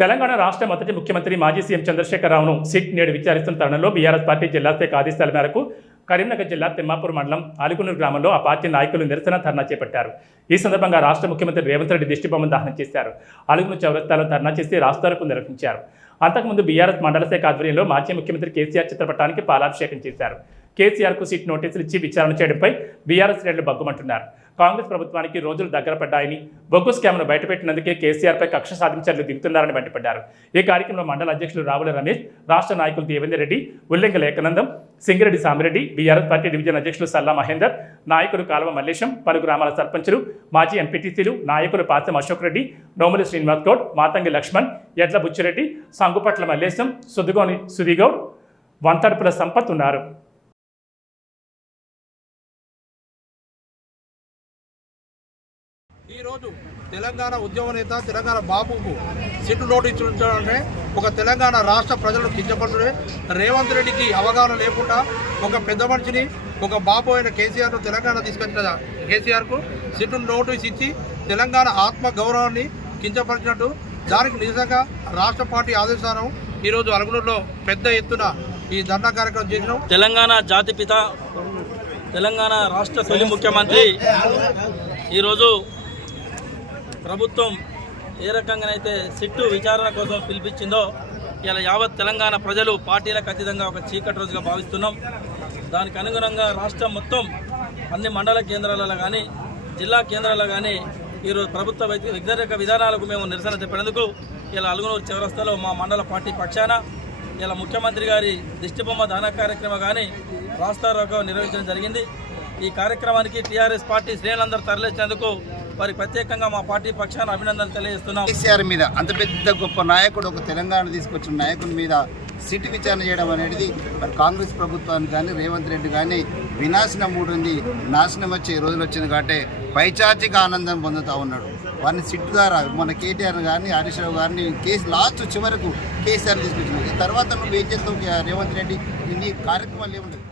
తెలంగాణ రాష్ట్ర మొదటి ముఖ్యమంత్రి మాజీ సీఎం చంద్రశేఖరరావును సిట్ నేడు విచారిస్తున్న తరుణంలో బీఆర్ఎస్ పార్టీ జిల్లా శాఖ ఆదేశాల మేరకు కరీంనగర్ జిల్లా తిమ్మాపూర్ మండలం ఆలికునూరు గ్రామంలో ఆ పార్టీ నాయకులు నిరసన ధర్నా చేపట్టారు. ఈ సందర్భంగా రాష్ట్ర ముఖ్యమంత్రి రేవంత్ రెడ్డి దిష్టిబొమ్మను దహనం చేశారు. ఆలికునూరు చౌరస్తాలో ధర్నా చేసి రాస్తారోకో నిర్వహించారు. అంతకుముందు బీఆర్ఎస్ మండల శాఖ ఆధ్వర్యంలో మాజీ ముఖ్యమంత్రి కేసీఆర్ చిత్రపటానికి పాలాభిషేకం చేశారు. కేసీఆర్కు సిట్ నోటీసులు ఇచ్చి విచారణ చేయడంపై బీఆర్ఎస్ శ్రేణులు బగ్గుమంటున్నారు. కాంగ్రెస్ ప్రభుత్వానికి రోజులు దగ్గర పడ్డాయని, బొగ్గు స్కామ్ను బయటపెట్టినందుకే కేసీఆర్పై కక్ష సాధించర్లు దిగుతున్నారని మండిపడ్డారు. ఈ కార్యక్రమంలో మండల అధ్యక్షులు రావుల రమేష్, రాష్ట్ర నాయకులు Devender Reddy, Ullenga Lekhanandam, Singireddy Samireddy, BRS party division అధ్యక్షులు సల్లా మహేందర్, నాయకులు కాలువ మల్లేశం, పలు గ్రామాల సర్పంచులు, మాజీ ఎంపీటీసీలు, నాయకులు పాసెం అశోక్ రెడ్డి, నోముల శ్రీనివాస్ గౌడ్, మాతంగి లక్ష్మణ్, ఎడ్ల బుచ్చిరెడ్డి, సంగుపట్ల మల్లేశం, సుదిగోని సుదిగౌడ్, వంతడుపుల సంపత్ ఉన్నారు. ఈరోజు తెలంగాణ ఉద్యమ నేత తెలంగాణ బాబుకు సిట్టు నోటీసు ఇచ్చారంటే ఒక తెలంగాణ రాష్ట్ర ప్రజలను కించపడుతుండే రేవంత్ రెడ్డికి అవగాహన లేకుండా ఒక పెద్ద మనిషిని ఒక బాబు అయిన కేసీఆర్ను తెలంగాణ తీసుకొచ్చిన కేసీఆర్కు సిట్టు నోటీసు ఇచ్చి తెలంగాణ ఆత్మ గౌరవాన్ని కించపరిచినట్టు దానికి నిజంగా రాష్ట్ర పార్టీ ఆదేశానం ఈరోజు అలుగునూరులో పెద్ద ఎత్తున ఈ ధర్నా కార్యక్రమం చేసినాం. తెలంగాణ జాతిపిత తెలంగాణ రాష్ట్ర తొలి ముఖ్యమంత్రి ఈరోజు ప్రభుత్వం ఏ రకంగానైతే సిట్టు విచారణ కోసం పిలిపించిందో ఇలా యావత్ తెలంగాణ ప్రజలు పార్టీలకు అతీతంగా ఒక చీకటి రోజుగా భావిస్తున్నాం. దానికి అనుగుణంగా రాష్ట్రం మొత్తం అన్ని మండల కేంద్రాలలో కానీ జిల్లా కేంద్రాల్లో కానీ ఈరోజు ప్రభుత్వ వ్యతిరేక విధానాలకు మేము నిరసన చెప్పినందుకు ఇలా అలుగునూరు చౌరస్తాలో మా మండల పార్టీ పక్షాన ఇలా ముఖ్యమంత్రి గారి దిష్టిబొమ్మ దాన కార్యక్రమం కానీ రాస్తారోకో నిర్వహించడం జరిగింది. ఈ కార్యక్రమానికి టీఆర్ఎస్ పార్టీ శ్రేణులందరూ తరలించేందుకు వారికి ప్రత్యేకంగా మా పార్టీ పక్షాన అభినందనలు తెలియజేస్తున్నాం. కేసీఆర్ మీద అంత పెద్ద గొప్ప నాయకుడు, ఒక తెలంగాణ తీసుకొచ్చిన నాయకుని మీద సిట్ విచారణ చేయడం అనేది మరి కాంగ్రెస్ ప్రభుత్వానికి కానీ రేవంత్ రెడ్డి కానీ వినాశనం మూడుంది, నాశనం వచ్చే రోజులు వచ్చింది కాబట్టి పైచార్జిక ఆనందం పొందుతూ ఉన్నాడు. వారిని సిట్ ద్వారా మన కేటీఆర్ గారిని, హరీష్ రావు గారిని కేసు లాస్ట్ చివరకు కేసీఆర్ తీసుకొచ్చినాడు. ఈ తర్వాత నువ్వు ఏం చేస్తావు రేవంత్ రెడ్డి? నీ కార్యక్రమాలు ఏముండదు.